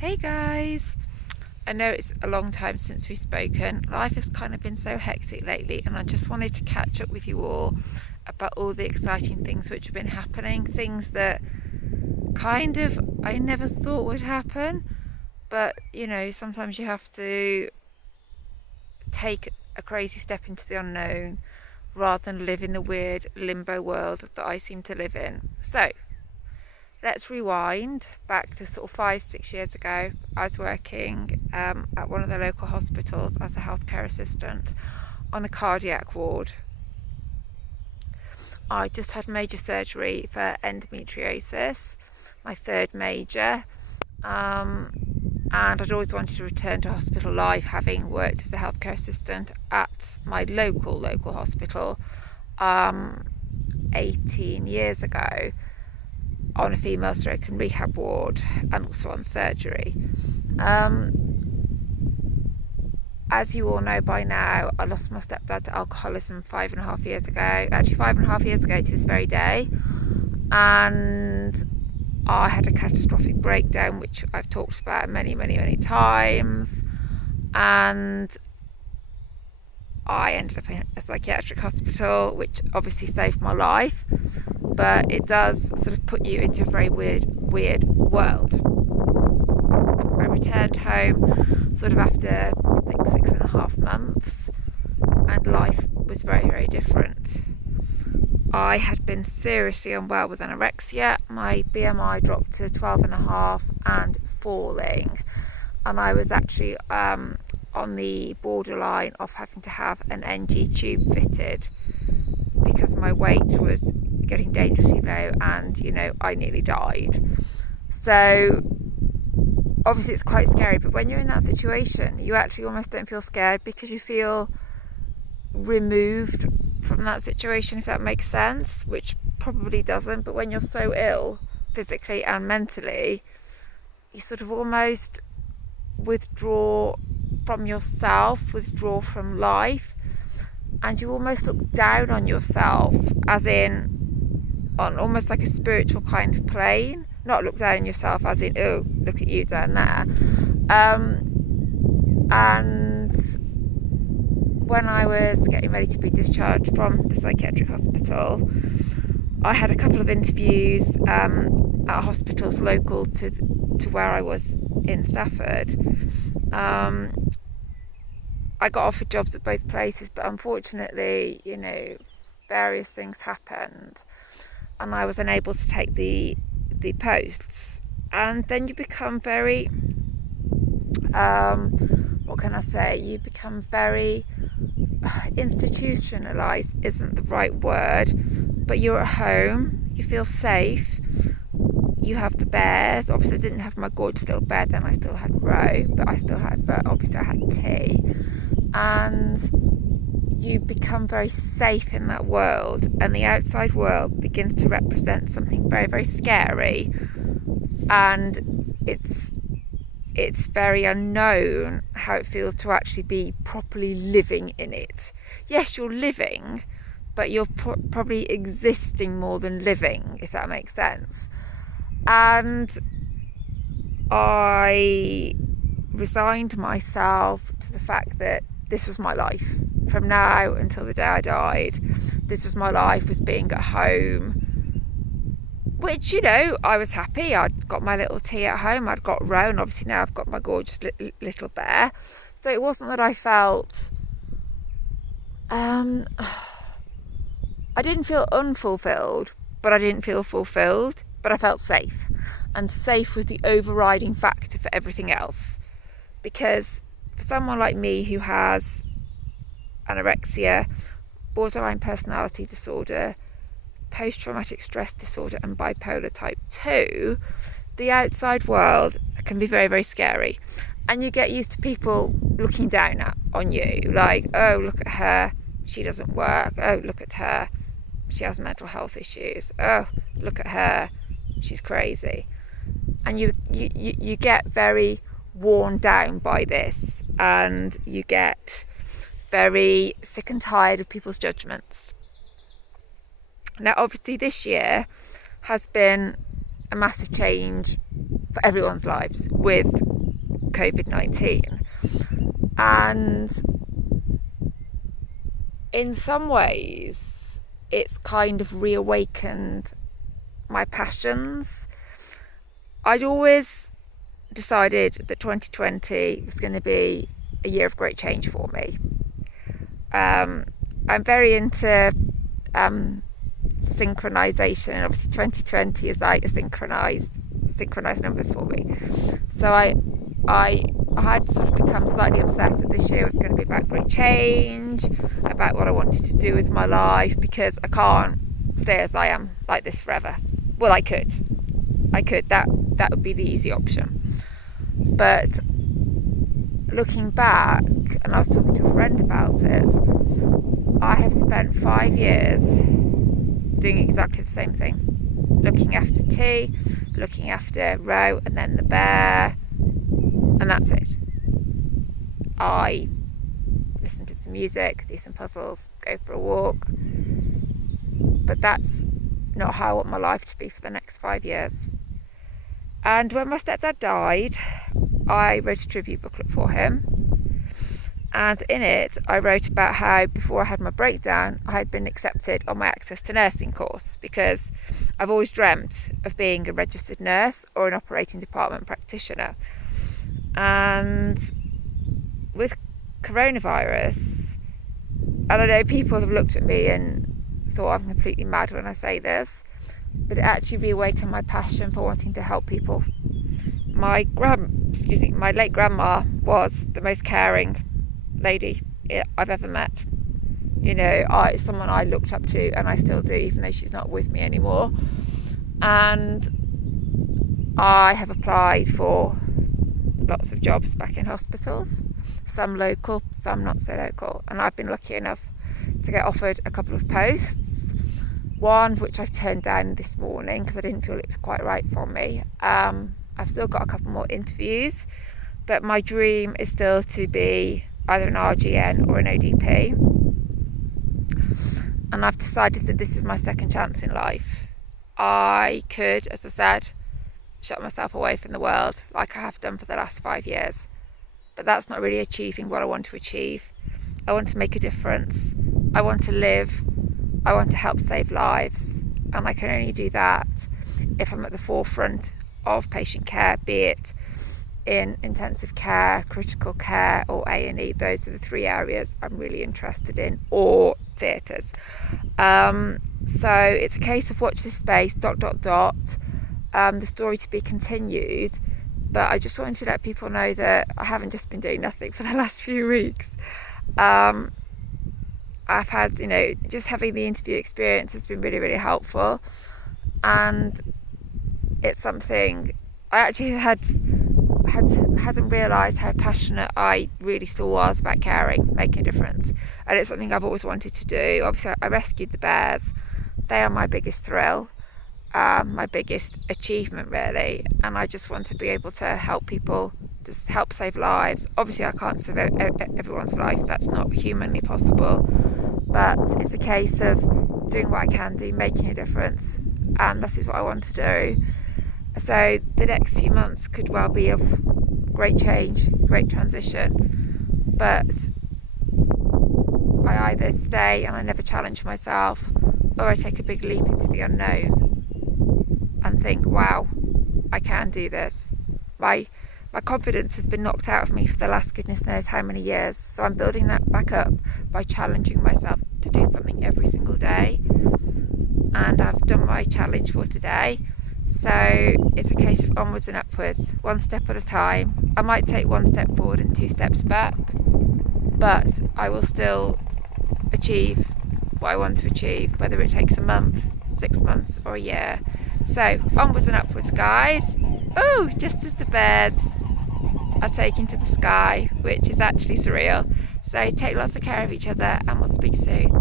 Hey guys! I know it's a long time since we've spoken. Life has kind of been so hectic lately, and I just wanted to catch up with you all about all the exciting things which have been happening. Things that kind of I never thought would happen, but sometimes you have to take a crazy step into the unknown rather than live in the weird limbo world that I seem to live in. So, let's rewind back to sort of 5-6 years ago. I was working at one of the local hospitals as a healthcare assistant on a cardiac ward. I just had major surgery for endometriosis, my third major, and I'd always wanted to return to hospital life, having worked as a healthcare assistant at my local hospital 18 years ago on a female stroke and rehab ward, and also on surgery. As you all know by now, I lost my stepdad to alcoholism 5.5 years ago, actually 5.5 years ago to this very day, and I had a catastrophic breakdown, which I've talked about many times, and I ended up in a psychiatric hospital, which obviously saved my life, but it does sort of put you into a very weird world. I returned home sort of after 6.5 months, and life was very different. I had been seriously unwell with anorexia. My BMI dropped to 12.5 and falling, and I was actually on the borderline of having to have an NG tube fitted because my weight was getting dangerously low, and I nearly died. So obviously it's quite scary, but when you're in that situation, you actually almost don't feel scared because you feel removed from that situation, if that makes sense, which probably doesn't. But when you're so ill physically and mentally, you sort of almost withdraw from yourself, withdraw from life, and you almost look down on yourself, as in on almost like a spiritual kind of plane. Not look down on yourself as in, oh, look at you down there. And when I was getting ready to be discharged from the psychiatric hospital, I had a couple of interviews at hospitals local to where I was in Stafford. I got offered jobs at both places, but unfortunately, various things happened, and I was unable to take the posts. And then you become very, what can I say? You become very institutionalized, isn't the right word, but you're at home, you feel safe, you have the bears. Obviously I didn't have my gorgeous little bed, and I still had Ro, but obviously I had tea, and you become very safe in that world, and the outside world begins to represent something very scary, and it's very unknown how it feels to actually be properly living in it. Yes, you're living, but you're probably existing more than living, if that makes sense. And I resigned myself to the fact that this was my life. From now until the day I died, this was my life, was being at home. Which, I was happy. I'd got my little tea at home, I'd got Ro, and obviously now I've got my gorgeous little bear. So it wasn't that I felt... I didn't feel unfulfilled, but I didn't feel fulfilled, but I felt safe. And safe was the overriding factor for everything else. Because for someone like me who has anorexia, borderline personality disorder, post-traumatic stress disorder, and bipolar type 2, the outside world can be very scary, and you get used to people looking down on you, like, oh, look at her, she doesn't work, oh, look at her, she has mental health issues, oh, look at her, she's crazy. And you get very worn down by this, and you get very sick and tired of people's judgments. Now obviously this year has been a massive change for everyone's lives, with COVID-19. And in some ways, it's kind of reawakened my passions. I'd always decided that 2020 was going to be a year of great change for me. I'm very into synchronization, and obviously 2020 is like a synchronized numbers for me. So I had sort of become slightly obsessed that this year was going to be about great change, about what I wanted to do with my life, because I can't stay as I am like this forever. Well, I could. That would be the easy option. But looking back, and I was talking to a friend about it, I have spent 5 years doing exactly the same thing. Looking after T, looking after Ro, and then the bear, and that's it. I listen to some music, do some puzzles, go for a walk, but that's not how I want my life to be for the next 5 years. And when my stepdad died, I wrote a tribute booklet for him, and in it I wrote about how before I had my breakdown I had been accepted on my Access to Nursing course, because I've always dreamt of being a registered nurse or an operating department practitioner. And with coronavirus, and I know people have looked at me and thought I'm completely mad when I say this, but it actually reawakened my passion for wanting to help people. My late grandma was the most caring lady I've ever met. You know, someone I looked up to, and I still do, even though she's not with me anymore. And I have applied for lots of jobs back in hospitals, some local, some not so local, and I've been lucky enough to get offered a couple of posts, one of which I've turned down this morning because I didn't feel it was quite right for me. I've still got a couple more interviews, but my dream is still to be either an RGN or an ODP, and I've decided that this is my second chance in life. I could, as I said, shut myself away from the world like I have done for the last 5 years, but that's not really achieving what I want to achieve. I want to make a difference, I want to live, I want to help save lives, and I can only do that if I'm at the forefront of patient care, be it in intensive care, critical care, or A&E. Those are the 3 areas I'm really interested in, or theatres. So it's a case of watch this space, ... The story to be continued. But I just wanted to let people know that I haven't just been doing nothing for the last few weeks. I've had, just having the interview experience has been really, really helpful, and it's something I actually hadn't realised how passionate I really still was about caring, making a difference, and it's something I've always wanted to do. Obviously, I rescued the bears. They are my biggest thrill, my biggest achievement really, and I just want to be able to help people, just help save lives. Obviously I can't save everyone's life, that's not humanly possible, but it's a case of doing what I can do, making a difference, and this is what I want to do. So the next few months could well be of great change, great transition, but I either stay and I never challenge myself, or I take a big leap into the unknown and think, wow, I can do this. My confidence has been knocked out of me for the last goodness knows how many years, so I'm building that back up by challenging myself to do something every single day, and I've done my challenge for today. So it's a case of onwards and upwards, one step at a time. I might take 1 step forward and 2 steps back, but I will still achieve what I want to achieve, whether it takes a month, 6 months, or a year. So onwards and upwards, guys. Oh, just as the birds are taken to the sky, which is actually surreal. So take lots of care of each other, and we'll speak soon.